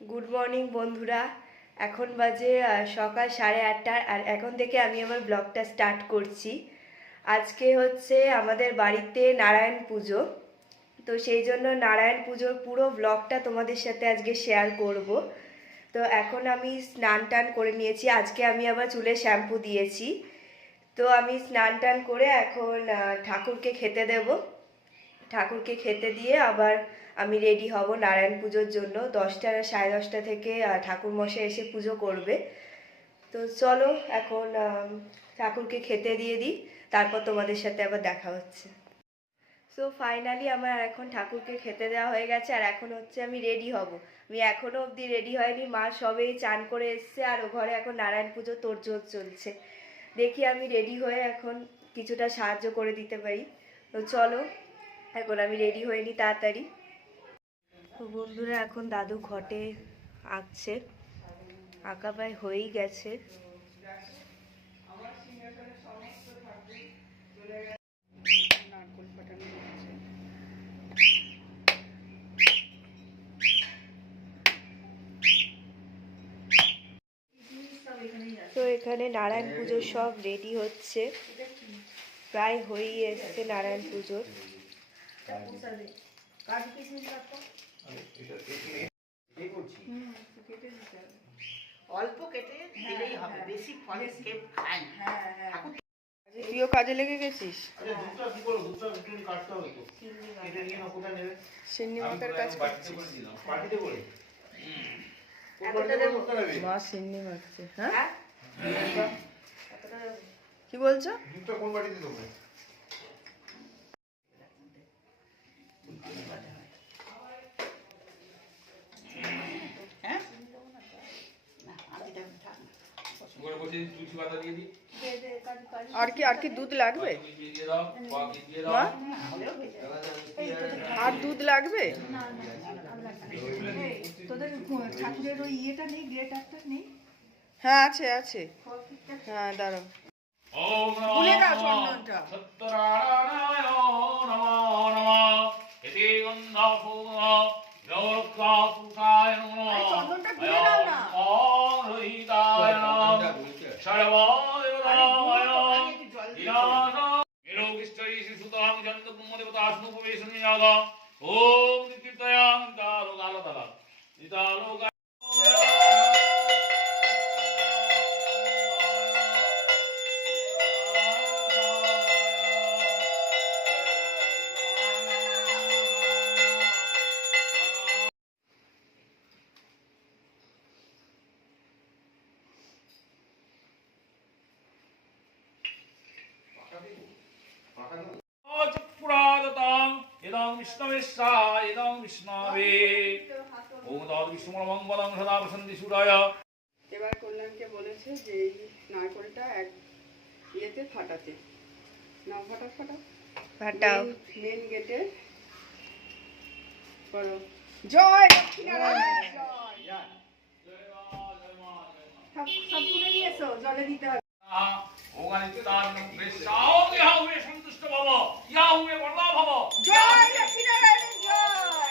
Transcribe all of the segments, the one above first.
Good morning বন্ধুরা। এখন বাজে সকাল 8:30 আর এখন থেকে আমি আমার ব্লগটা স্টার্ট করছি। আজকে হচ্ছে আমাদের বাড়িতে নারায়ণ পুজো, তো সেই জন্য নারায়ণ পুজোর পুরো ব্লগটা তোমাদের সাথে আজকে শেয়ার করব। তো এখন আমি স্নান টান করে নিয়েছি, আজকে আমি আবার চুলে শ্যাম্পু দিয়েছি। তো আমি স্নান টান করে এখন ঠাকুরকে খেতে দেব। ঠাকুরকে খেতে দিয়ে আবার আমি রেডি হব নারায়ণ পুজোর জন্য। 10টা 10:30 থেকে ঠাকুর মশাই এসে পুজো করবে। তো চলো এখন ঠাকুরকে খেতে দিয়ে দিই, তারপর তোমাদের সাথে আবার দেখা হচ্ছে। সো ফাইনালি আমার এখন ঠাকুরকে খেতে দেওয়া হয়ে গেছে, আর এখন হচ্ছে আমি রেডি হব। আমি এখনো অবধি রেডি হয়নি, মা সবেই চান করে এসছে আর ও ঘরে এখন নারায়ণ পুজো তোড়জোড় চলছে। দেখি আমি রেডি হয়ে এখন কিছুটা সাহায্য করে দিতে পারি। তো চলো এখন আমি রেডি হয়ে নিই তাড়াতাড়ি। তো বন্ধুরা এখন দাদু ঘটে আঁকছে, আঁকা প্রায় হয়েই গেছে। তো এখানে নারায়ণ পুজোর সব রেডি হচ্ছে, প্রায় হয়েই এসছে নারায়ণ পুজোর। অল্প কেটে দিলেই হবে, বেশি ফলে কেউ খায় না। তুইও কাজে লেগে গেছিস? সিন্নি মাখার কাজ করছিস? মা সিন্নি মাখছে। হ্যাঁ কি বলছো? আর কি দুধ লাগবে? আর দুধ লাগবে? তোদের ঠাকুরের ওই ইয়েটা নেই, গ্রেটারটা নেই? হ্যাঁ আছে আছে। হ্যাঁ দাঁড়াও, ভুলে দাও চন্দনটা। চন্দনটা ভুলে দাও না। এবার কল্যাণকে বলেছে যে এই নারকলটা এক ইয়েতে ফাটাতে, না ফাটাও মেন গেটে করো। জয় লক্ষ্মীনারায়ণ জয়। সব তুলে নিয়ে এসো, জলে দিতে হবে। জয় লক্ষ্মীনারায়ণ জয়।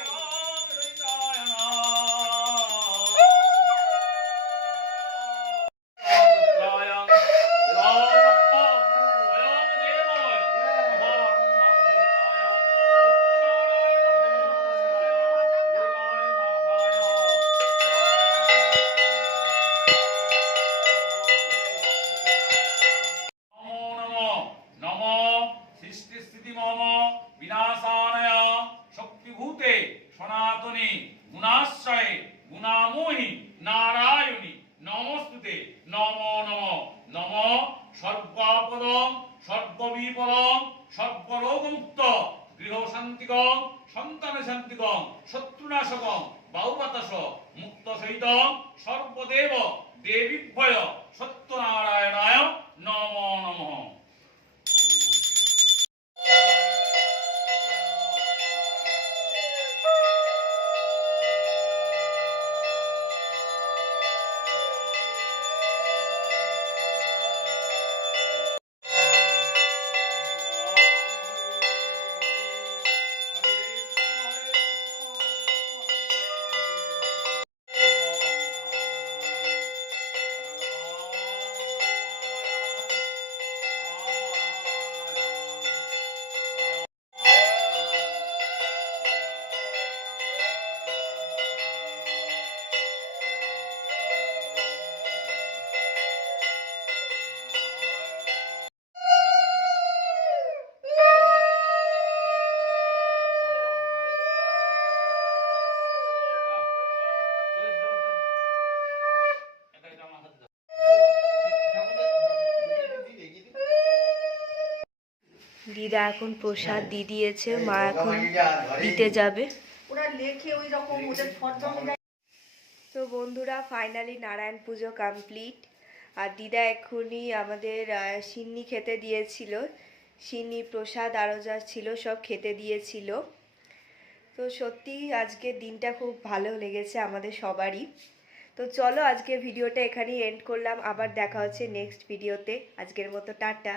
সর্বাপদং সর্ববিপদং সর্বরোগমুক্ত গৃহশান্তিকং সন্তান শান্তিকং শত্রুনাশকং বাহুবাতাস মুক্ত সহিতং সর্বদেব দেবীভ্যয় সত্যনারায়ণায় নমো নমঃ। দিদা এখন প্রসাদ দিয়ে দিয়েছে, মা এখন দিতে যাবে। ওরা লেখে ওই রকম ওদের ফর্দ অনুযায়ী। তো বন্ধুরা ফাইনালি নারায়ণ পুজো কমপ্লিট। আর দিদা এক্ষুনি আমাদের সিন্নি খেতে দিয়েছিল, সিন্নি প্রসাদ আরও যা ছিল সব খেতে দিয়েছিল। তো সত্যি আজকের দিনটা খুব ভালো লেগেছে আমাদের সবারই। তো চলো আজকে ভিডিওটা এখানেই এন্ড করলাম, আবার দেখা হচ্ছে নেক্সট ভিডিওতে। আজকের মতো টাটা।